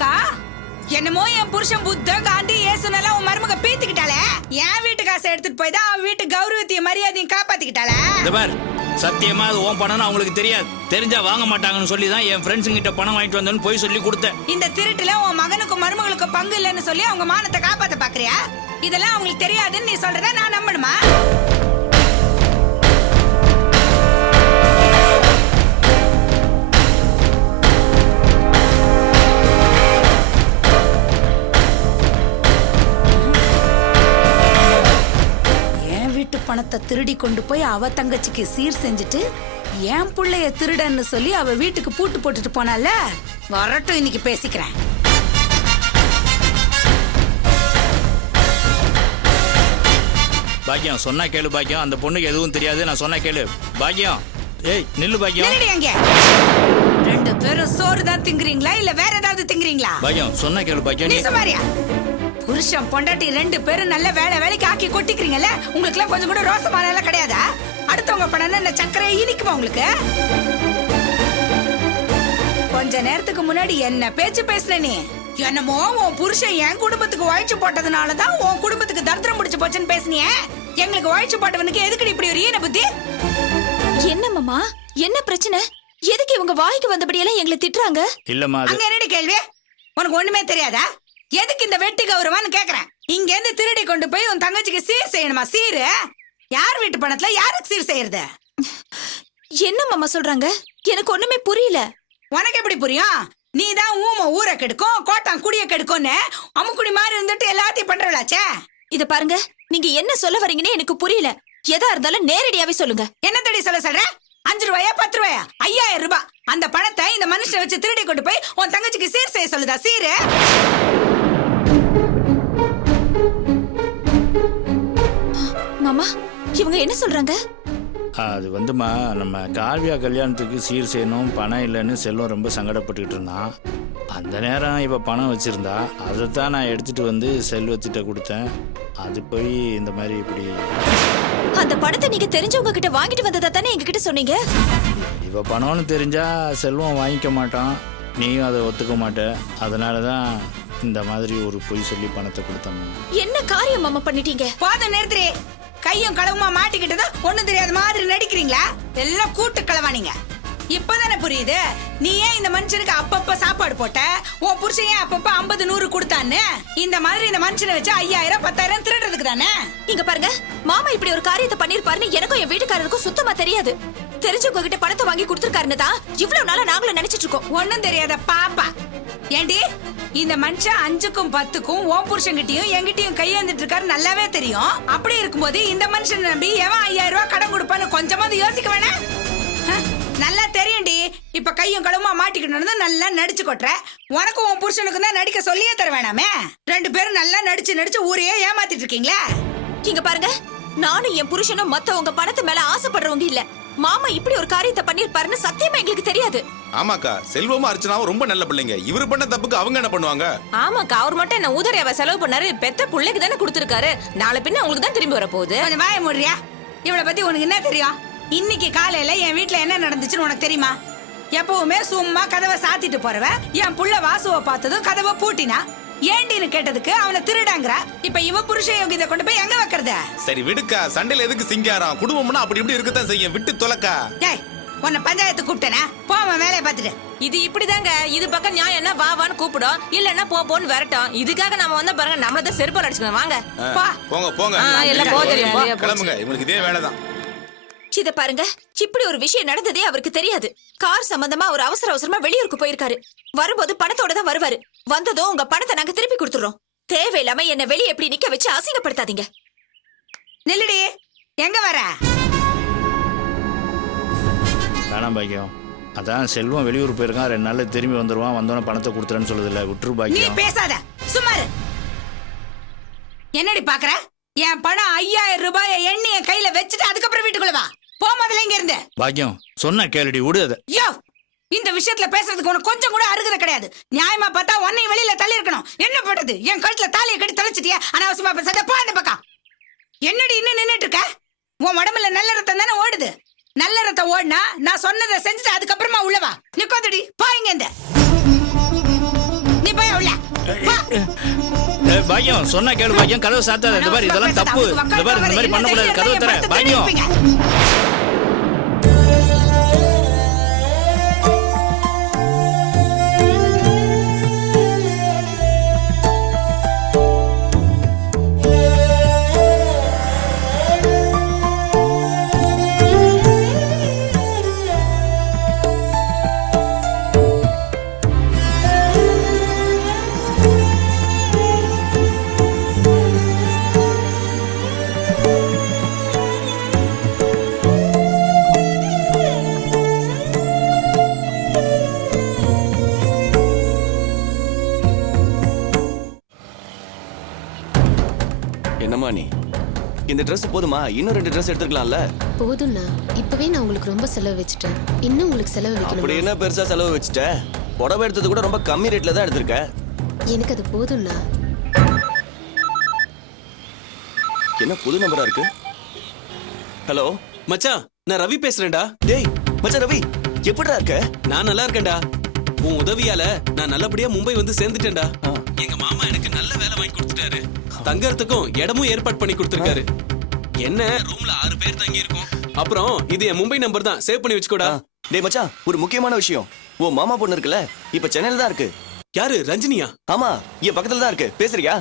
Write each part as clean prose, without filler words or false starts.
இருக்கா? என்னமோ என் புருஷன் புத்த காந்தி இயேசுனெல்லாம் உன் மருமக பீத்திக்கிட்டாளே. என் வீட்டு காசை எடுத்துட்டு போய் தான் அவன் வீட்டு கௌரவத்தையும் மரியாதையும் காப்பாத்திக்கிட்டாளே. சத்தியமா அது ஓன் பணம்னு அவங்களுக்கு தெரியாது. தெரிஞ்சா வாங்க மாட்டாங்கன்னு சொல்லி தான் என் ஃப்ரெண்ட்ஸுங்க கிட்ட பணம் வாங்கிட்டு வந்தேன்னு போய் சொல்லி கொடுத்தேன். இந்த திருட்டுல உன் மகனுக்கும் மருமகளுக்கும் பங்கு இல்லைன்னு சொல்லி அவங்க மானத்தை காப்பாத்த பாக்குறியா? இதெல்லாம் அவங்களுக்கு தெரியாதுன்னு நீ சொல்றத நான் நம்பணுமா? பணத்தை திருடி கொண்டு போய் அவ தங்கச்சிக்கு சீர் செஞ்சுட்டு என் புள்ளைய திருடன்னு சொல்லி அவ வீட்டுக்கு பூட்டு போட்டுட்டு போனால. வரட்டும், இன்னைக்கு பேசிக்கிறேன். பாக்கியம் சொன்னா கேளு பாக்கியம். அந்த பொண்ணுக்கு எதுவும் தெரியாது. நான் சொன்னா கேளு பாக்கியம். ஏய் நில்லு பாக்கியம். ரெண்டு பேரும் சோறு தான் திங்குறீங்களா இல்ல வேற ஏதாவது திங்குறீங்களா? பாக்கியம் சொன்னா கேளு பாக்கியம். நீ சுமாரியா? புருஷன் பொண்டாட்டி ரெண்டு பேரும் நல்ல வேலைக்கு ஆக்கி கொட்டிக்கிறீங்கல்ல. உங்களுக்கு எல்லாம் கொஞ்சம் கூட ரோசமான எல்லாம் கிடையாதா? அடுத்தவங்க பணம் என்ன சக்கரையை இனிக்குமா உங்களுக்கு? கொஞ்ச நேரத்துக்கு முன்னாடி என்ன பேச்சு பேசுன நீ? என்னமோ உன் புருஷன் என் குடும்பத்துக்கு உழைச்சு போட்டதுனாலதான் உன் குடும்பத்துக்கு தரித்திரம் முடிச்சு போச்சுன்னு பேசுனிய. எங்களுக்கு உழைச்சு போட்டவனுக்கு எதுக்கு இப்படி ஒரு ஈன புத்தி? என்ன மாமா, என்ன பிரச்சனை? எதுக்கு இவங்க வாய்க்கு வந்தபடி எல்லாம் எங்களை திட்டுறாங்க? இல்லம்மா, அங்க என்னடி கேள்வி? உனக்கு ஒண்ணுமே தெரியாதா? எதுக்கு இந்த வெட்டி கௌரவம்னு கேக்குறேன். இங்க இருந்து திருடி கொண்டு போய் உன் தங்கச்சிக்கு சீர் செய்யணுமா? சீரு யார் வீட்டு பணத்துல யாருக்கு சீர் செய்யறது? என்ன மாமா சொல்றாங்க? எனக்கு ஒண்ணுமே புரியல. உனக்கு எப்படி புரியும்? நீ தான் ஊரை கெடுக்கும், கோட்டான் குடிய கெடுக்கும்னு அம்முக்குடி மாதிரி இருந்துட்டு எல்லாத்தையும் பண்றவளாச்சே. இத பாருங்க, நீங்க என்ன சொல்ல வரீங்கன்னு எனக்கு புரியல. எதா இருந்தாலும் நேரடியாவே சொல்லுங்க. என்ன தடி சொல்ற? 5 ரூபாயா 10 ரூபாயா 5000 ரூபாய் அந்த பணத்தை இந்த மனுஷனை வச்சு திருடி கொண்டு போய் உன் தங்கச்சிக்கு சீர் செய்ய சொல்லுதா? சீரு மாமா, இவங்க என்ன சொல்றாங்க? அது வந்துமா, நம்ம காவ்யா கல்யாணத்துக்கு சீர் செய்யணும், பணம் இல்லைன்னு செல்வம் ரொம்ப சங்கடப்பட்டுக்கிட்டு இருந்தான். அந்த நேரம் இவ பணம் வச்சிருந்தா, அதைத்தான் நான் எடுத்துட்டு வந்து செல்வத்திட்ட கொடுத்தேன். அது போய் இந்த மாதிரி இப்படி. அந்த பணத்தை நீங்க தெரிஞ்சவங்க கிட்ட வாங்கிட்டு வந்ததா தானே எங்ககிட்ட சொன்னீங்க? இவ பணம்னு தெரிஞ்சா செல்வம் வாங்கிக்க மாட்டான், நீயும் அதை ஒத்துக்க மாட்ட. அதனாலதான் இந்த மாதிரி ஒரு பொய் சொல்லி பணத்தை கொடுத்தோம். என்ன காரியம் மாமா பண்ணிட்டீங்க? பாத நேரத்திலே கையும் களவுமா மாட்டிக்கிட்டதா ஒண்ணும் தெரியாத மாதிரி நடிக்கிறீங்களா? எல்லாம் கூட்டு களவானீங்க. இப்பதானே புரியுது நீ ஏன் இந்த மனுஷனுக்கு அப்பப்ப சாப்பாடு போட்ட, உன் புருஷன் ஏன் அப்பப்ப 50 100 கொடுத்தான்னு. இந்த மாதிரி இந்த மனுஷனை வச்சு 5000 10,000 திருடுறதுக்கு தானே. இங்க பாருங்க, மாமா இப்படி ஒரு காரியத்தை பண்ணிருப்பாருன்னு எனக்கும் என் வீட்டுக்காரருக்கும் சுத்தமா தெரியாது. தெரிஞ்சவங்க கிட்ட பணத்தை வாங்கி கொடுத்துருக்காருன்னு தான் இவ்வளவு நாளா நாங்களும் நினைச்சிட்டு இருக்கோம். ஒண்ணும் தெரியாத பாப்பா. ஏண்டி இந்த மனுஷன் 5க்கும் 10க்கும் உன் புருஷன்கிட்டயும் என்கிட்டயும் கையேந்துட்டு இருக்காரு நல்லாவே தெரியும். அப்படி இருக்கும்போது இந்த மனுஷன் நம்பி எவன் 5000 ரூபாய் கடன் கொடுப்பான்னு கொஞ்சமாவது யோசிக்க வேணா? நல்லா தெரியும்டி. இப்ப கையும் களவுமா மாட்டிக்கிட்டு நல்லா நடிச்சு கொட்டுற. உனக்கும் உன் புருஷனுக்கு தான் நடிக்க சொல்லியே தர வேணாமே? 2 பேரும் நல்லா நடிச்சு ஊரையே ஏமாத்திட்டு இருக்கீங்களா? இங்க பாருங்க, நானும் என் புருஷனும் மத்தவங்க பணத்து மேல ஆசைப்படுறவங்க இல்ல. மாமா இப்படி ஒரு காரியத்தை பண்ணிருப்பாருன்னு சத்தியமா எங்களுக்கு தெரியாது. ஆமாக்கா, செல்வமும் அர்ச்சனாவும் ரொம்ப நல்ல பிள்ளைங்க. இவரு பண்ண தப்புக்கு அவங்க என்ன பண்ணுவாங்க? ஆமாக்கா, அவர் மட்டும் என்ன ஊதரையாவ செலவு பண்ணாரு? பெத்த பிள்ளைக்கு தானே கொடுத்திருக்காரு. நாளை பின்ன உங்களுக்கு தான் திரும்பி வர போகுது. கொஞ்சம் வாய மூடுறியா? இவளை பத்தி உனக்கு என்ன தெரியும்? இன்னைக்கு காலையில என் வீட்டுல என்ன நடந்துச்சுன்னு உனக்கு தெரியுமா? எப்பவுமே சும்மா கதவை சாத்திட்டு போறவ என் புள்ள வாசுவை பார்த்ததும் கதவை பூட்டினா. ஏண்டின்னு கேட்டதுக்கு அவனை திருடாங்கற. இப்ப இவ புருஷ யோகிதை கொண்டு போய் எங்க வைக்கிறது? சரி விடுக்கா, சண்டையில எதுக்கு சிங்காரம்? குடும்பம்னா அப்படி இப்படி இருக்கத்தான் செய்யும். விட்டு தொலைக்கா. டேய், உன்னை பஞ்சாயத்து கூப்பிட்டேனா? போவ வேலையை பார்த்துட்டு. இது இப்படிதாங்க. இது பக்கம் நியாயம் என்ன வாவான்னு கூப்பிடும், இல்லன்னா போன்னு விரட்டும். இதுக்காக நம்ம வந்த பாருங்க, நம்மளதான் செருப்பால் அடிச்சுக்கணும். வாங்க போங்க போங்க, எல்லாம் போதும், கிளம்புங்க. இவங்களுக்கு இதே வேலைதான். இத பாருங்க, இப்படி ஒரு விஷயம் நடந்ததே அவருக்கு தெரியாது. கார் சம்பந்தமா அவர் அவசரமா வெளியூருக்கு போயிருக்காரு. வரும்போது பணத்தோட தான் வருவாரு. வந்ததும் உங்க பணத்தை நாங்க திருப்பி கொடுத்துறோம். தேவையில்லாம என்ன வெளியே எப்படி நிக்க வச்சு அசிங்கப்படுத்தாதீங்க. நில்லுடி, எங்க வர? வேணாம் பாக்கியம், அதான் செல்வம் வெளியூர் போயிருக்கான், 2 நாள்ல திரும்பி வந்துருவான். வந்தோடனே பணத்தை கொடுத்துறேன்னு சொல்லுதில்ல, விட்டுரு நீ பாக்கியம். பேசாத, சும்மாரு. என்னடி பாக்குற? என் பணம் 5000 ரூபாயை எண்ணி என் கையில வச்சுட்டு அதுக்கப்புறம் வீட்டுக்குள்ள வா. போ முதல்ல இங்க இருந்து. பாக்கியம் சொன்னா கேளுடி, விடு அத. யோ, இந்த விஷயத்துல பேசுறதுக்கு உனக்கு கொஞ்சம் கூட அருகதை கிடையாது. நியாயமா பார்த்தா உன்னை வெளியில தள்ளி இருக்கணும். என்ன போட்டது? என் கழுத்துல தாலியை கட்டி தொலைச்சிட்டியா? அனாவசியமா பேசாத, போ அந்த பக்கம். என்னடி இன்னும் நின்னுட்டு இருக்க? உன் உடம்புல நல்ல ரத்தம் தானே ஓடுது. நல்ல ரத்தம் ஓடுனா நான் சொன்னதை செஞ்சுட்டு அதுக்கப்புறமா உள்ளவா. நிக்கோதடி, போ இங்க இருந்து. நீ போய் பாக்கியம் சொன்னா கேளு பாக்கியம், கதவு சாத்தாத. இந்த மாதிரி இதெல்லாம் தப்பு. இந்த மாதிரி இந்த மாதிரி பண்ணக்கூடாது. கதவு தர பாக்கியம். என்னம்மா நீ இந்த Dress போதுமா? இன்னும் 2 Dress எடுத்துக்கலாம்ல? போதும்ண்ணா, இப்பவே நான் உங்களுக்கு ரொம்ப செலவு வச்சுட்டேன். இன்னும் உங்களுக்கு செலவு அப்படி வைக்கணும். என்ன பெருசா செலவு வச்சுட்ட? புடவை எடுத்தது கூட ரொம்ப கம்மி ரேட்ல தான் எடுத்திருக்க. எனக்கு அது போதும்ண்ணா. என்ன புது நம்பரா இருக்கு? ஹலோ மச்சான், நான் ரவி பேசுறேன்டா. டேய் மச்சான் ரவி, எப்படிடா இருக்க? நான் நல்லா இருக்கேன்டா. உன் உதவியால நான் நல்லபடியா மும்பை வந்து சேர்ந்துட்டேன்டா. எங்க மாமா எனக்கு நல்ல வேலை வாங்கி கொடுத்துட்டாரு. தங்கறதுக்கும் இடமும் ஏற்பாடு பண்ணி கொடுத்திருக்காரு. என்ன ரூம்ல 6 பேர் தங்கி இருக்கோம். அப்புறம் இது என் மும்பை நம்பர் தான், சேவ் பண்ணி வச்சுக்கோடா. டேய் மச்சான், ஒரு முக்கியமான விஷயம். உன் மாமா பொண்ணு இருக்குல்ல, இப்ப சென்னையில தான் இருக்கு. யாரு? ரஞ்சினியா? ஆமா, என் பக்கத்துல தான் இருக்கு. பேசுறியா?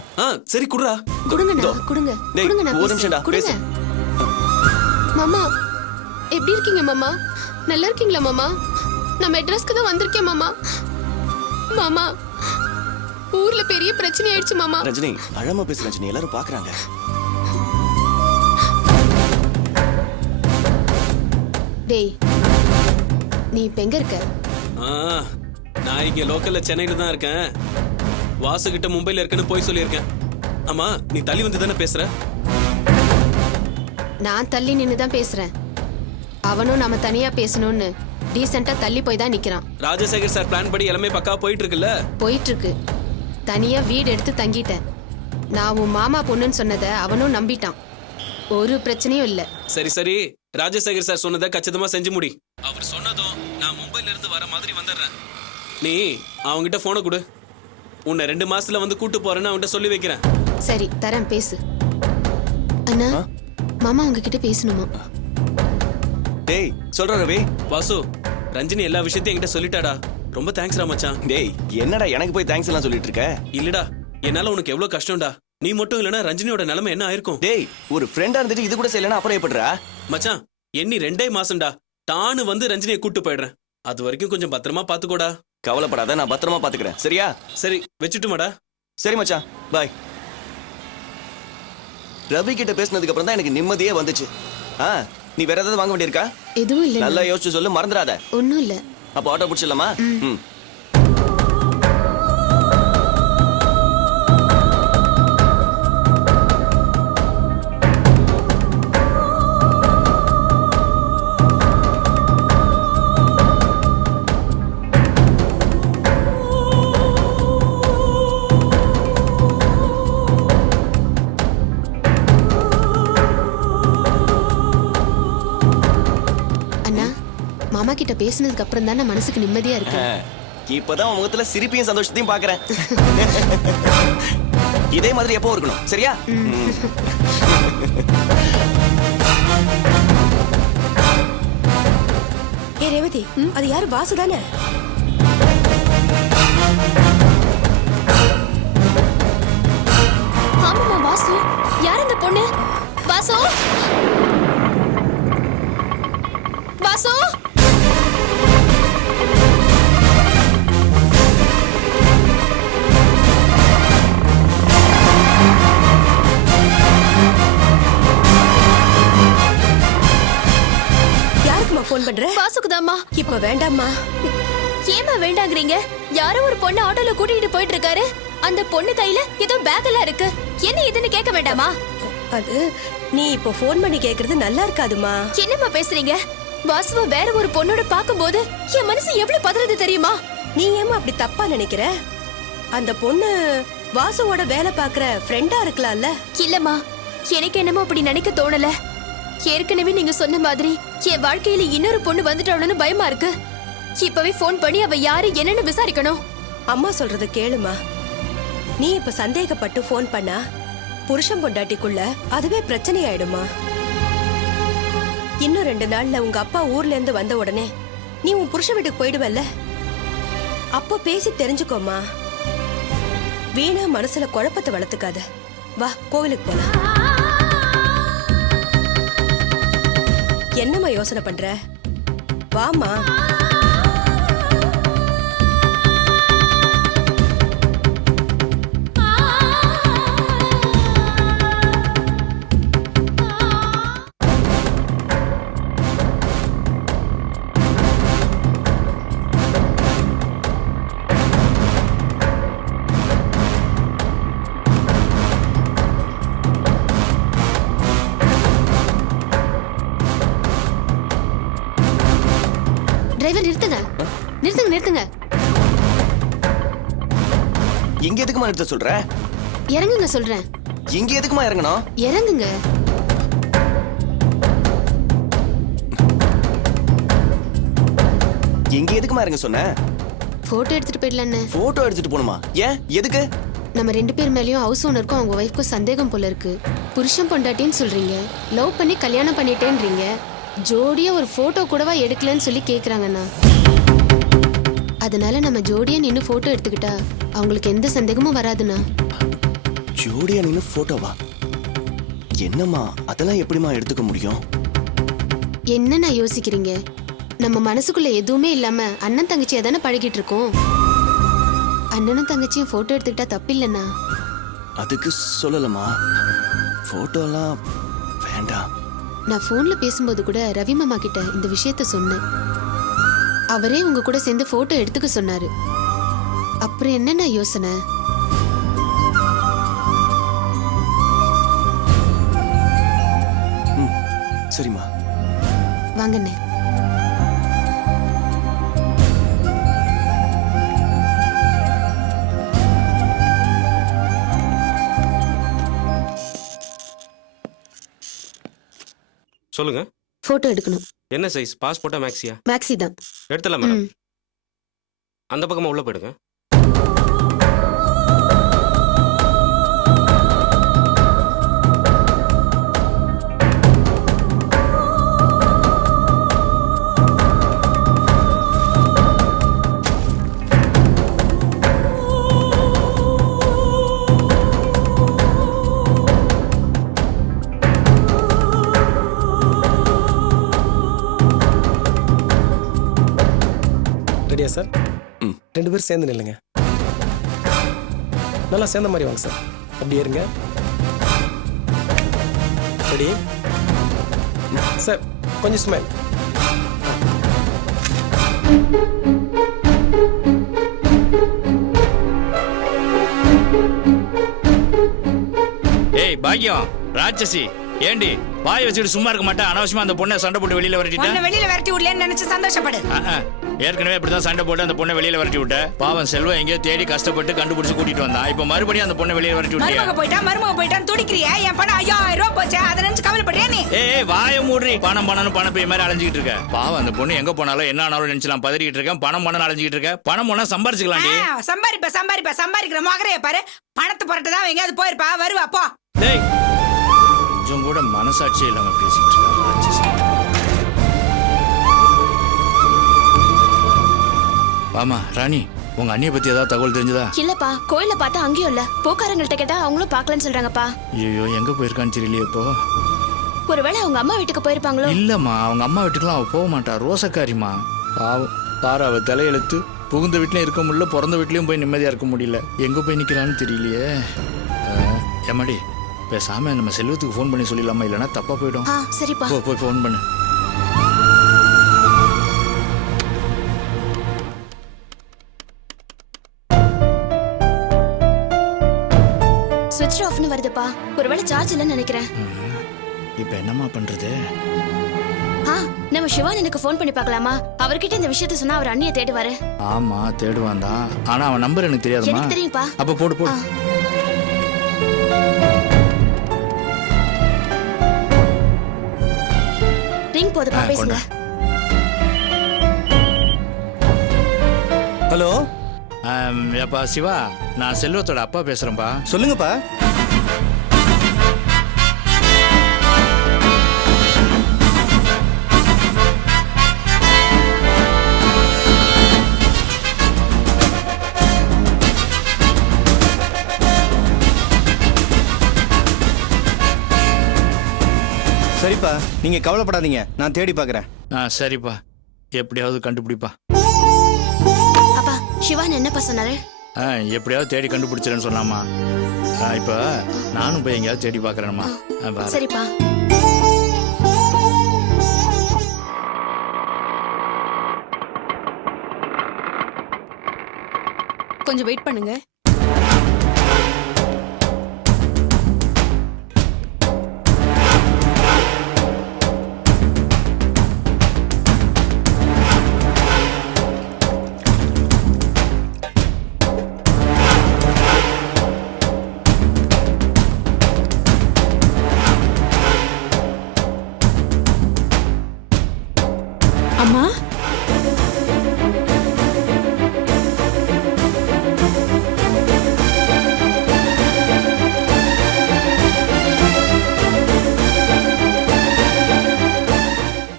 சரி குடுறா. கொடுங்கண்ணா, கொடுங்க. டேய், கொடுங்கண்ணா, ஒரு நிமிஷம்டா, கொடுங்க. மாமா, எப்படி இருக்கீங்க மாமா? நல்லா இருக்கீங்களா மாமா? நான் மெட்ராஸ்க்கு தான் வந்திருக்கேன் மாமா. மாமா, ஊர்ல பெரிய பிரச்சனை ஆயிடுச்சு மாமா. ரஜினி, அழாம பேசு ரஜினி, எல்லாரும் பாக்குறாங்க. டேய், நீ இப்ப எங்க இருக்க? நான் இங்க லோக்கல்ல சென்னையில தான் இருக்கேன். வாசு கிட்ட மும்பைல இருக்கேன்னு போய் சொல்லியிருக்கேன். ஆமா, நீ தள்ளி வந்து தானே பேசுற? நான் தள்ளி நின்னு தான் பேசுறேன். அவனும் நாம தனியா பேசணும்னு டீசெண்டா தள்ளி போய் தான் நிக்கிறான். ராஜசேகர் சார் பிளான் படி எல்லாமே பக்கா போயிட்டு இருக்குல்ல? போயிட்டு இருக்கு. தனியா வீடு எடுத்து தங்கிட்டேன். நான் உன் மாமா பொண்ணுன்னு சொன்னதை அவனும் நம்பிட்டான். ஒரு பிரச்சனையும் இல்ல. சரி சரி, ராஜசேகர் சார் சொன்னதை கச்சிதமா செஞ்சு முடி. அவர் சொன்னதும் நான் மும்பைல இருந்து வர மாதிரி வந்துடுறேன். நீ அவங்கிட்ட போனை கொடு. உன்னை 2 மாசத்துல வந்து கூட்டு போறேன்னு அவன்கிட்ட சொல்லி வைக்கிறேன். சரி, தரேன், பேசு. அண்ணா, மாமா உங்ககிட்ட பேசணுமா? டேய் சொல்ற ரவி. வாசு, ரஞ்சினி எல்லா விஷயத்தையும் என்கிட்ட சொல்லிட்டாடா. ரொம்ப தேங்க்ஸ்டா மச்சான். டேய், என்னடா எனக்கு போய் தேங்க்ஸ் எல்லாம் சொல்லிட்டு இருக்க? இல்லடா, என்னால உனக்கு எவ்வளவு கஷ்டம்டா. நீ மட்டும் இல்லனா ரஞ்சினியோட நிலைமை என்ன ஆயிருக்கும்? டேய், ஒரு ஃப்ரெண்டா இருந்துட்டு இது கூட செய்யலனா அப்புறம் எப்படிடா? மச்சான், எண்ணி 2 மாசம்டா. தானு வந்து ரஞ்சினியை கூட்டு போயிடுறேன். அது வரைக்கும் கொஞ்சம் பத்திரமா பாத்துக்கோடா. கவலைப்படாத, நான் பத்திரமா பாத்துக்கிறேன். சரியா? சரி, வச்சுட்டுமாடா. சரி மச்சான், பாய். ரவி கிட்ட பேசினதுக்கு அப்புறம் தான் எனக்கு நிம்மதியே வந்துச்சு. நீ வேற ஏதாவது வாங்க வேண்டியிருக்கா? எதுவும் இல்ல. நல்லா யோசிச்சு சொல்லு, மறந்துடாத. ஒண்ணும் இல்ல. அப்ப ஆட்டோ பிடிச்சிடலாமா? மாமா கிட்ட பேசினதுக்கு அப்புறம் தான் நான் மனசுக்கு நிம்மதியா இருக்கு. இப்பதான் உன் முகத்துல சிரிப்பையும் சந்தோஷத்தையும் பாக்குறேன். இதே மாதிரி எப்போ இருக்கணும், சரியா? ஏ ரேவதி, அது யாரு? வாசு தானே? ஆமாமா, வாசு. யார் அந்த பொண்ணு? வாசு, வாசு. யாருக்குமா போன் பண்ற? வாசுக்குதாம்மா. இப்ப வேண்டாம்மா. ஏமா வேண்டாங்கறீங்க? யாரோ ஒரு பொண்ணு ஆட்டோல கூட்டிட்டு போயிட்டு இருக்காரு. அந்த பொண்ணு கையில ஏதோ பேக் எல்லாம் இருக்கு. என்ன இதுன்னு கேட்க வேண்டாமா? அது நீ இப்ப போன் பண்ணி கேக்குறது நல்லா இருக்காதுமா. என்னம்மா பேசுறீங்க? வாசுவ வேற ஒரு பொண்ணோட பாக்கும்போது என் மனசு எவ்வளவு பதறது தெரியுமா? நீ ஏமா அப்படி தப்பா நினைக்கிற? அந்த பொண்ணு வாசுவோட வேலை பாக்குற ஃப்ரெண்டா இருக்கலாம்ல? இல்லம்மா, எனக்கு என்னமோ அப்படி நினைக்க தோணல. ஏற்கனவே நீங்க சொன்ன மாதிரி என் வாழ்க்கையில இன்னொரு பொண்ணு வந்துட்டாளுன்னு பயமா இருக்கு. இப்பவே போன் பண்ணி அவ யாரு என்னன்னு விசாரிக்கணும். அம்மா சொல்றத கேளுமா. நீ இப்ப சந்தேகப்பட்டு ஃபோன் பண்ணா புருஷன் பொண்டாட்டிக்குள்ள அதுவே பிரச்சனை ஆயிடுமா? இன்னும் 2 நாள்ல உங்க அப்பா ஊர்ல இருந்து வந்த உடனே நீ உன் புருஷன் வீட்டுக்கு போயிடுவல்ல, அப்போ பேசி தெரிஞ்சுக்கோமா. வீணா மனசுல குழப்பத்தை வளர்த்துக்காத. வா கோவிலுக்கு போலாம். என்னம்மா யோசனை பண்ற? வாமா. டிரைவர் நிறுத்துங்க, நிறுத்துங்க, நிறுத்துங்க. இங்க எதுக்குமா நிறுத்த சொல்ற? இறங்குங்க சொல்றேன். இங்க எதுக்குமா இறங்கணும்? இறங்குங்க. இங்க எதுக்குமா இறங்க சொன்ன? போட்டோ எடுத்துட்டு போயிடலான்னு. போட்டோ எடுத்துட்டு போணுமா? ஏன் எதுக்கு? நம்ம 2 பேர் மேலயும் ஹவுஸ் ஓனருக்கும் அவங்க ஒய்ஃப்க்கும் சந்தேகம் போல இருக்கு. புருஷன் பொண்டாட்டின்னு சொல்றீங்க, லவ் பண்ணி கல்யாணம் பண்ணிட்டேன்றீங்க, ஜோடியா ஒரு போட்டோ கூடவா எடுக்கலன்னு சொல்லி கேக்குறாங்கண்ணா. அதனால நம்ம ஜோடியா நின்னு போட்டோ எடுத்துக்கிட்டா அவங்களுக்கு எந்த சந்தேகமும் வராதுண்ணா. ஜோடியா நின்னு போட்டோவா? என்னம்மா அதெல்லாம் எப்படிமா எடுத்துக்க முடியும்? என்னண்ணா யோசிக்கிறீங்க? நம்ம மனசுக்குள்ள எதுவுமே இல்லாம அண்ணன் தங்கச்சியா தானே பழகிட்டு இருக்கோம். அண்ணனும் தங்கச்சியும் போட்டோ எடுத்துக்கிட்டா தப்பில்லைண்ணா. அதுக்கு சொல்லலமா, போட்டோலாம் வேண்டாம். நான் போன்ல பேசும்போது கூட ரவி மாமா கிட்ட இந்த விஷயத்த சொன்னேன். அவரே உங்க கூட சேர்ந்து போட்டோ எடுத்துக்க சொன்னாரு. அப்புறம் என்னண்ணா யோசனை? சரிம்மா, வாங்கண்ணே. சொல்லுங்க. போட்டோ எடுக்கணும். என்ன சைஸ்? பாஸ்போர்ட்டா மேக்ஸியா? மேக்ஸி தான். எடுத்துலாம் மேடம். ம். அந்த பக்கமா உள்ள போயிடுங்க. ரெடியா சார்? 2 பேர் சேர்ந்து நில்லுங்க. நல்லா சேர்ந்த மாதிரி வாங்க சார். அப்படியே இருங்க. Ready sir? கொஞ்சம் ஸ்மைல். ஏய் பாக்கியம், ராட்சசி, ஏண்டி வாய் வச்சுட்டு சும்மா இருக்க மாட்டேன்? அனாவசியமா அந்த பொண்ணை சண்டை போட்டு வெளியில உன்னை வரட்டிட்டேன். வெளியில விரட்டி விடலன்னு நினைச்சு சந்தோஷப்படு. ஏற்கனவே இப்படிதான் சண்டை போட்டு அந்த பொண்ணை வெளியில வரட்டி விட்டேன். பாவம் செல்வம் எங்கேயோ தேடி கஷ்டப்பட்டு கண்டுபிடிச்சு கூட்டிட்டு வந்தான். இப்ப மறுபடியும் அந்த பொண்ணை வெளியில வரட்டி விட்டியா? மருமக போயிட்டான்னு துடிக்கிறியா? என் பணம் 5000 ரூபாய் போச்சு, அதை நினைச்சு கவலைப்படுறியா நீ? ஏய் வாய மூடுறி. பணம் பணப்பை மாதிரி அலைஞ்சிட்டு இருக்க. பாவம் அந்த பொண்ணு எங்க போனாலும் என்ன ஆனாலும் நினைச்சு நான் பதறிட்டு இருக்கேன். பணம் அலைஞ்சிட்டு இருக்க. பணம் ஒண்ணா சம்பாரிச்சுக்கலாம்டி. சம்பாதிக்கிற மகரைய பாரு. பணத்தை புரட்டு தான் எங்கேயாவது போயிருப்பா, வருவா போ. டேய் கொஞ்சம் கூட மனசாட்சி இல்லாம பேசிட்டு இருக்க ராட்சசி. ஆமா ராணி, உங்க அண்ணிய பத்தி ஏதாவது தகவல் தெரிஞ்சதா? இல்லப்பா, கோயில பார்த்தா அங்கேயும் இல்ல. போக்காரங்கள்ட்ட கேட்டா அவங்களும் பார்க்கலன்னு சொல்றாங்கப்பா. ஐயோ எங்க போயிருக்கான்னு தெரியலையே. இப்போ ஒருவேளை அவங்க அம்மா வீட்டுக்கு போயிருப்பாங்களோ? இல்லம்மா, அவங்க அம்மா வீட்டுக்குலாம் அவ போக மாட்டா. ரோசக்காரிமா பாவம். பாரு அவ தலையெழுத்து. புகுந்த வீட்லயும் இருக்க முடியல, பிறந்த வீட்லயும் போய் நிம்மதியா இருக்க முடியல. எங்க போய் நிக்கிறான்னு தெரியலையே. ஏமாடி, பேசாம நம்ம செல்வத்துக்கு ஃபோன் பண்ணி சொல்லிடலாமா? இல்லைன்னா தப்பா போயிடும். சரிப்பா. போய் ஃபோன் பண்ணு. ஸ்விட்ச் ஆஃப்னு வருதுப்பா. ஒருவேளை சார்ஜ் இல்லைன்னு நினைக்கிறேன். இப்போ என்னம்மா பண்றது? நம்ம சிவான் எனக்கு ஃபோன் பண்ணி பார்க்கலாமா? அவர்கிட்ட இந்த விஷயத்தை சொன்னா அவர் அண்ணியை தேடுவாரு. ஆமா தேடுவான் தான். ஆனா அவன் நம்பர் எனக்கு தெரியாதுமா. எனக்கு தெரியும்பா. அப்ப போடு. ரிங் போதுப்பா, பேசுங்க. ஹலோ ஏப்பா சிவா, நான் செல்வத்தோட அப்பா பேசுறேன்ப்பா. சொல்லுங்கப்பா. சரிப்பா, நீங்க கவலைப்படாதீங்க, நான் தேடி பார்க்கறேன். சரிப்பா, எப்படியாவது கண்டுபிடிப்பா. அப்பா சிவான் என்னப்பா சொன்னாரு? எப்படியாவது தேடி கண்டுபிடிச்சிடன்னு சொன்னாமா. இப்போ நானும் போய் எங்கேயாவது தேடி பார்க்குறேன்மா. சரிப்பா. கொஞ்சம் வெயிட் பண்ணுங்க. அம்மா